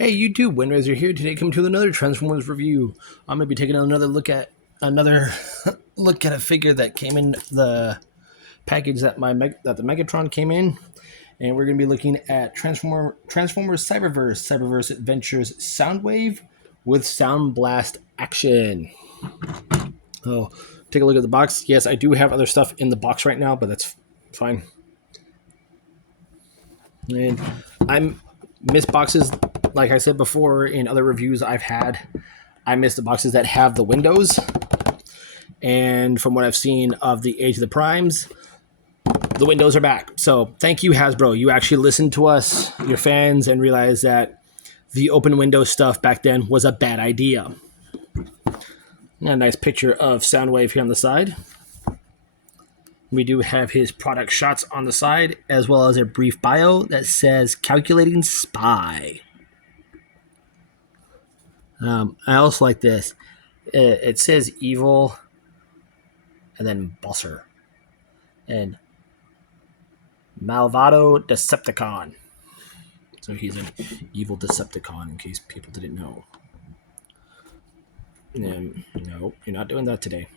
Hey YouTube, Windraiser here. Today come to another Transformers review. I'm gonna be taking another look at a figure that came in the package that the Megatron came in, and we're gonna be looking at Transformers Cyberverse Adventures Soundwave with Sound Blast Action. Oh, take a look at the box. Yes, I do have other stuff in the box right now, but that's fine. And I'm miss boxes, like I said before in other reviews I've had. I miss the boxes that have the windows. And from what I've seen of the Age of the Primes, the windows are back. So thank you, Hasbro. You actually listened to us, your fans, and realized that the open window stuff back then was a bad idea. A nice picture of Soundwave here on the side. We do have his product shots on the side, as well as a brief bio that says calculating spy. I also like this. It says evil and then Bosser and Malvado Decepticon. So he's an evil Decepticon, in case people didn't know. And no, you're not doing that today.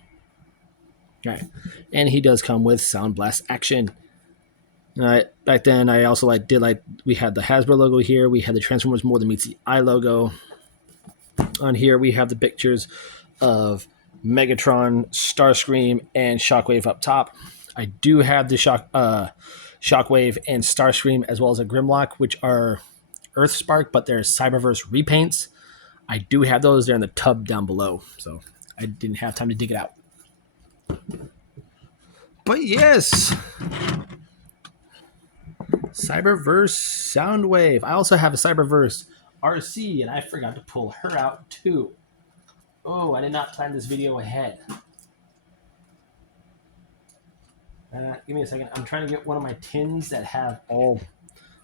All right, and he does come with Sound Blast Action. Back then, I also we had the Hasbro logo here. We had the Transformers More Than Meets the Eye logo. On here, we have the pictures of Megatron, Starscream, and Shockwave up top. I do have the Shockwave and Starscream, as well as a Grimlock, which are Earthspark, but they're Cyberverse repaints. I do have those. They're in the tub down below, so I didn't have time to dig it out. But yes, Cyberverse Soundwave. I also have a Cyberverse RC, and I forgot to pull her out too. Oh, I did not plan this video ahead. Give me a second. I'm trying to get one of my tins that have all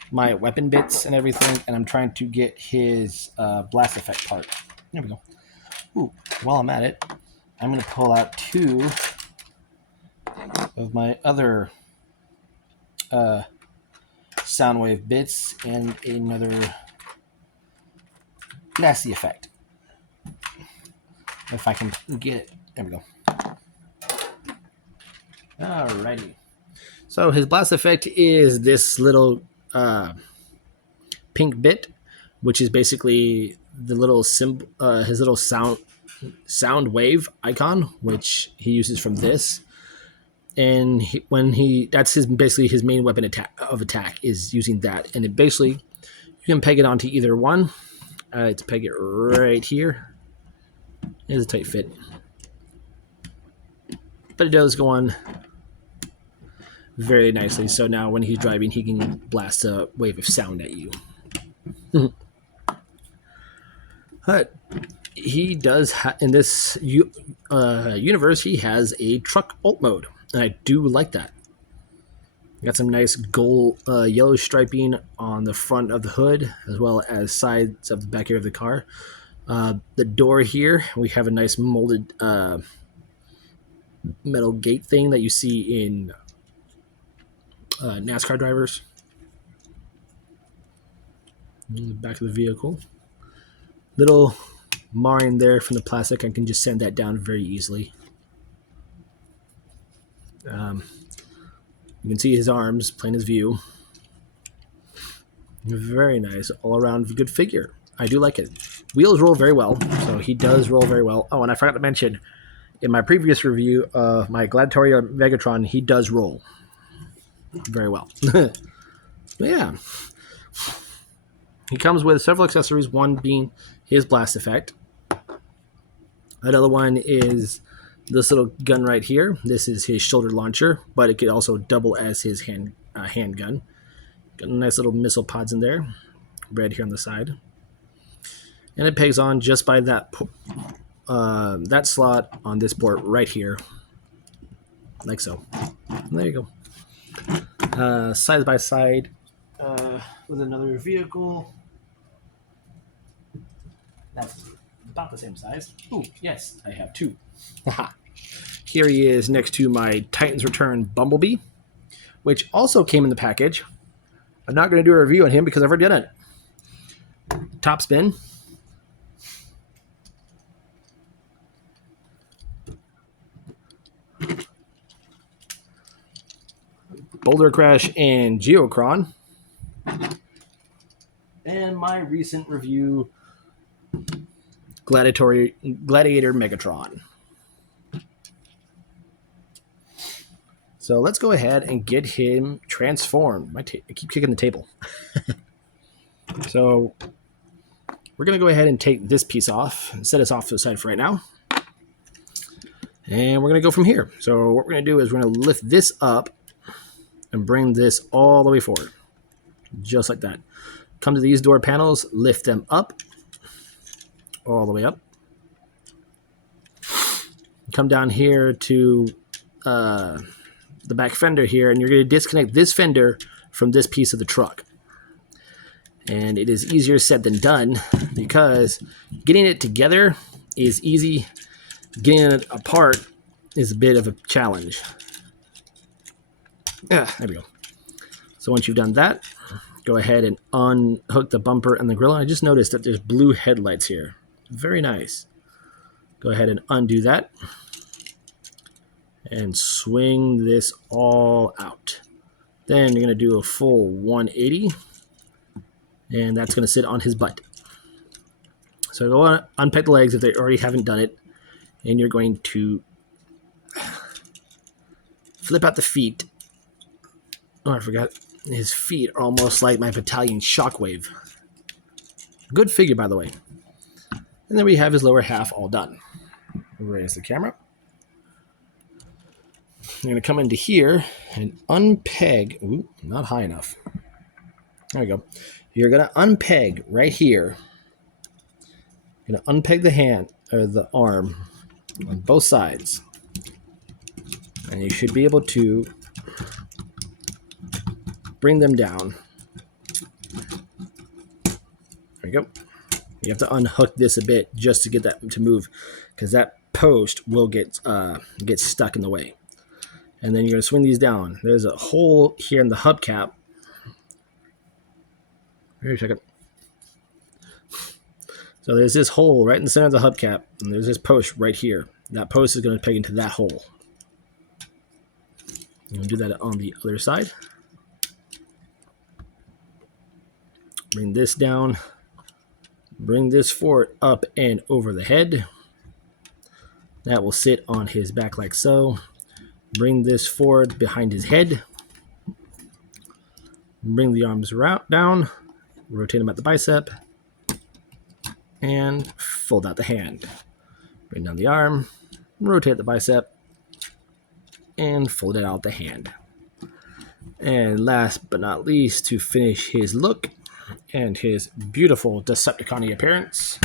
my weapon bits and everything, and I'm trying to get his blast effect part. There we go. Ooh, while I'm at it, I'm going to pull out two of my other Soundwave bits and another blasty effect. If I can get it. There we go. Alrighty. So his blast effect is this little pink bit, which is basically the little symbol, his little sound wave icon, which he uses from this. And that's basically his main weapon attack is using that. And it basically, you can peg it onto either one. To peg it right here. It's a tight fit. But it does go on very nicely. So now when he's driving, he can blast a wave of sound at you. But he does, in this universe, he has a truck alt mode. And I do like that. Got some nice gold, yellow striping on the front of the hood, as well as sides of the back area of the car. The door here, we have a nice molded metal gate thing that you see in NASCAR drivers. In the back of the vehicle. Little marring there from the plastic. I can just sand that down very easily. You can see his arms, plain as view. Very nice, all around good figure. I do like it. Wheels roll very well, so he does roll very well. Oh, and I forgot to mention, in my previous review of my Gladiator Megatron, he does roll very well. Yeah. He comes with several accessories, one being his blast effect. Another one is this little gun right here. This is his shoulder launcher, but it could also double as his handgun. Got nice little missile pods in there. Red here on the side. And it pegs on just by that slot on this port right here. Like so. And there you go. Side by side with another vehicle. That's about the same size. Ooh, yes, I have two. Here he is next to my Titans Return Bumblebee, which also came in the package. I'm not going to do a review on him because I've already done it. Top spin. Boulder Crash and Geocron. And my recent review, Gladiator Megatron. So let's go ahead and get him transformed. I keep kicking the table. So we're going to go ahead and take this piece off and set us off to the side for right now. And we're going to go from here. So what we're going to do is we're going to lift this up and bring this all the way forward. Just like that. Come to these door panels, lift them up, all the way up. Come down here to the back fender here, and you're going to disconnect this fender from this piece of the truck. And it is easier said than done because getting it together is easy. Getting it apart is a bit of a challenge. Yeah, there we go. So once you've done that, go ahead and unhook the bumper and the grill. I just noticed that there's blue headlights here. Very nice. Go ahead and undo that. And swing this all out. Then you're going to do a full 180. And that's going to sit on his butt. So go on, unpack the legs if they already haven't done it. And you're going to flip out the feet. Oh, I forgot. His feet are almost like my battalion Shockwave. Good figure, by the way. And then we have his lower half all done. Raise the camera. You're going to come into here and unpeg. Ooh, not high enough. There we go. You're going to unpeg right here. You're going to unpeg the hand or the arm on both sides. And you should be able to bring them down. There you go. You have to unhook this a bit just to get that to move because that post will get stuck in the way. And then you're going to swing these down. There's a hole here in the hubcap. Wait a second. So there's this hole right in the center of the hubcap, and there's this post right here. That post is going to peg into that hole. I'm going to do that on the other side. Bring this down. Bring this forward up and over the head. That will sit on his back like so. Bring this forward behind his head. Bring the arms down. Rotate them at the bicep. And fold out the hand. Bring down the arm. Rotate the bicep. And fold it out the hand. And last but not least, to finish his look and his beautiful Decepticon-y appearance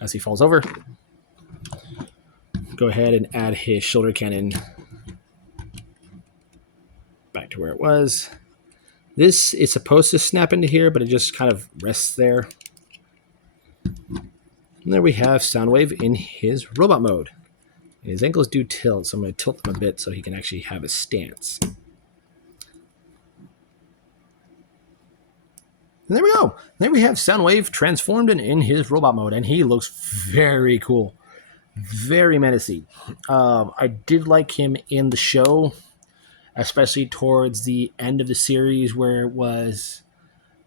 as he falls over, go ahead and add his shoulder cannon back to where it was. This is supposed to snap into here, but it just kind of rests there. And there we have Soundwave in his robot mode. His ankles do tilt, so I'm going to tilt them a bit so he can actually have a stance. And there we go. There we have Soundwave transformed and in his robot mode, and he looks very cool. Very menacing. I did like him in the show, especially towards the end of the series where it was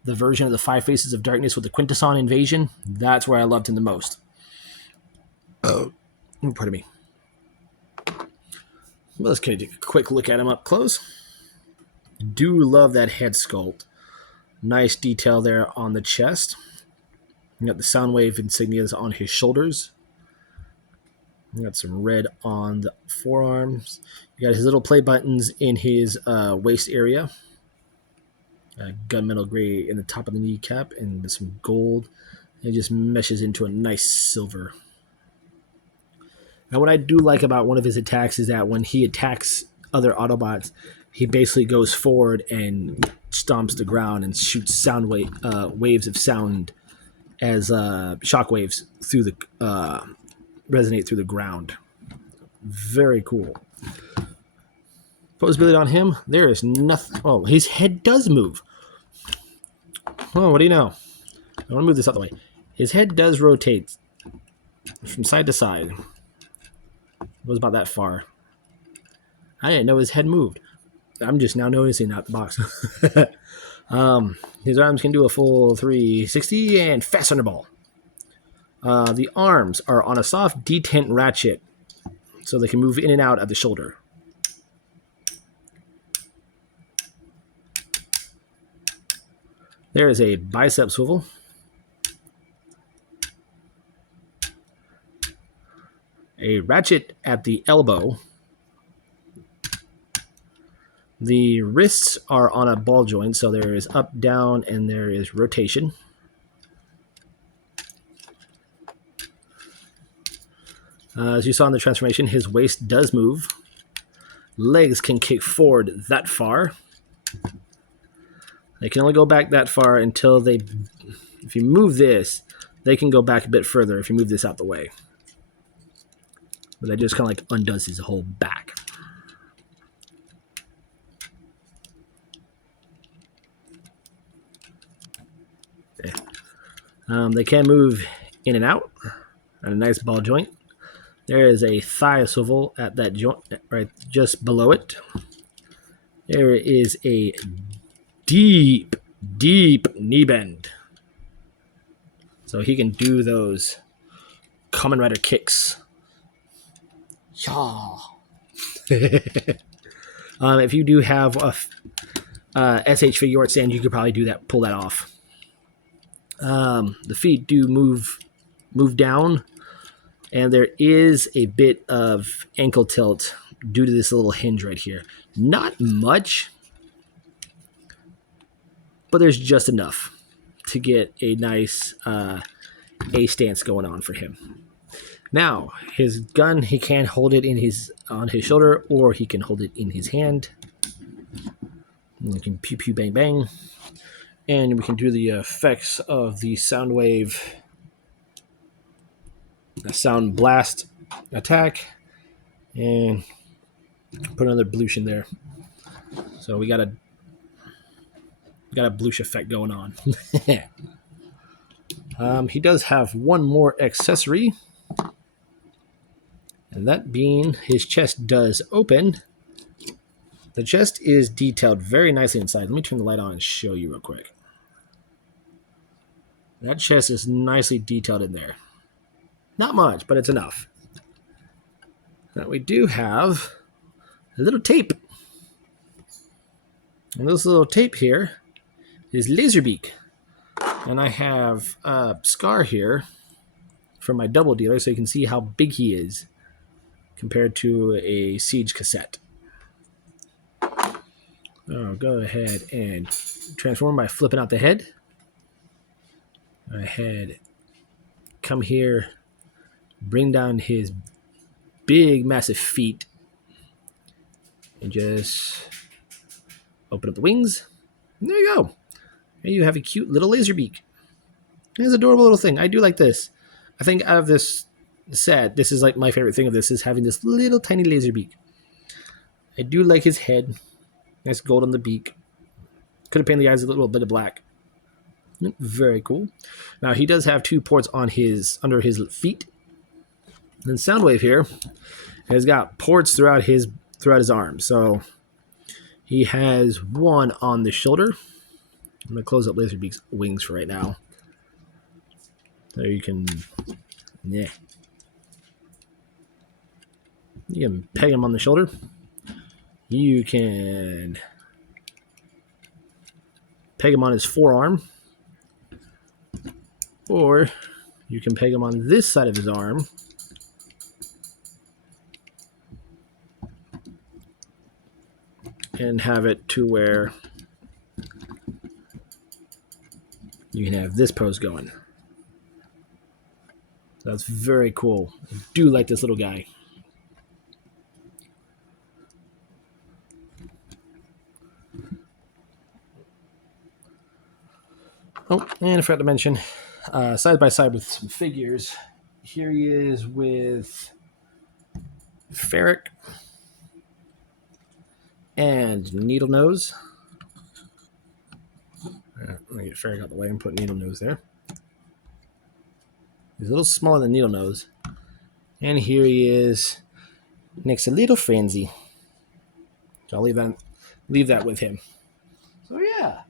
the version of the Five Faces of Darkness with the Quintesson invasion. That's where I loved him the most. Oh, pardon me. Well, let's take a quick look at him up close. Do love that head sculpt. Nice detail there on the chest. You got the Soundwave insignias on his shoulders. You got some red on the forearms. You got his little play buttons in his waist area. Gunmetal gray in the top of the kneecap and some gold. It just meshes into a nice silver. And what I do like about one of his attacks is that when he attacks other Autobots, he basically goes forward and stomps the ground and shoots waves of sound as shockwaves through the resonate through the ground. Very cool. Posability on him, there is nothing. Oh, his head does move. Oh, what do you know? I want to move this out of the way. His head does rotate from side to side. It was about that far. I didn't know his head moved. I'm just now noticing out the box. His arms can do a full 360 and fast underball. The arms are on a soft detent ratchet, so they can move in and out at the shoulder. There is a bicep swivel. A ratchet at the elbow. The wrists are on a ball joint, so there is up, down, and there is rotation. As you saw in the transformation, his waist does move. Legs can kick forward that far. They can only go back that far until they... If you move this, they can go back a bit further if you move this out the way. But that just kind of like undoes his whole back. Okay. They can move in and out at a nice ball joint. There is a thigh swivel at that joint, right just below it. There is a deep knee bend. So he can do those Kamen Rider kicks. Yeah. If you do have a SH figure at stand, you could probably do that, pull that off. The feet do move down, and there is a bit of ankle tilt due to this little hinge right here. Not much, but there's just enough to get a nice A stance going on for him. Now, his gun, he can hold it on his shoulder, or he can hold it in his hand. And you can pew pew bang bang. And we can do the effects of the Soundwave sound blast attack, and put another bloosh in there. So we got a bloosh effect going on. He does have one more accessory, and that being his chest does open. The chest is detailed very nicely inside. Let me turn the light on and show you real quick. That chest is nicely detailed in there. Not much, but it's enough. Now we do have a little tape. And this little tape here is Lazerbeak. And I have a scar here from my double dealer, so you can see how big he is compared to a Siege cassette. I'll go ahead and transform by flipping out the head. Go ahead, come here, bring down his big, massive feet, and just open up the wings. And there you go. And you have a cute little Lazerbeak. It's an adorable little thing. I do like this. I think out of this set, this is like my favorite thing of this, is having this little tiny Lazerbeak. I do like his head. Nice gold on the beak. Could have painted the eyes a little bit of black. Very cool. Now he does have two ports on under his feet. And Soundwave here has got ports throughout his arm. So he has one on the shoulder. I'm gonna close up Lazerbeak's wings for right now. There you can, yeah. You can peg him on the shoulder. You can peg him on his forearm. Or you can peg him on this side of his arm. And have it to where you can have this pose going. That's very cool. I do like this little guy. Oh, and I forgot to mention, side by side with some figures. Here he is with Ferric and Needle Nose. Let me get Ferric out of the way and put Needle Nose there. He's a little smaller than Needle Nose. And here he is next to Little Frenzy. So I'll leave that with him. So yeah,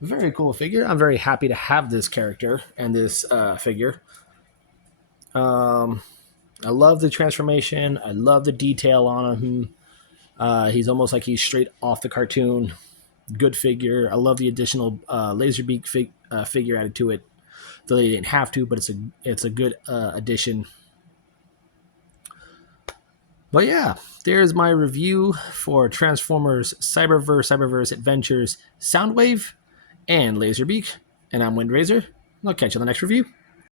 very cool figure. I'm very happy to have this character and this figure. I love the transformation. I love the detail on him. He's almost like he's straight off the cartoon. Good figure. I love the additional Lazerbeak figure added to it. Though they didn't have to, but it's a good addition. But yeah, there's my review for Transformers Cyberverse Adventures Soundwave and Lazerbeak. And I'm Windrazer. I'll catch you on the next review.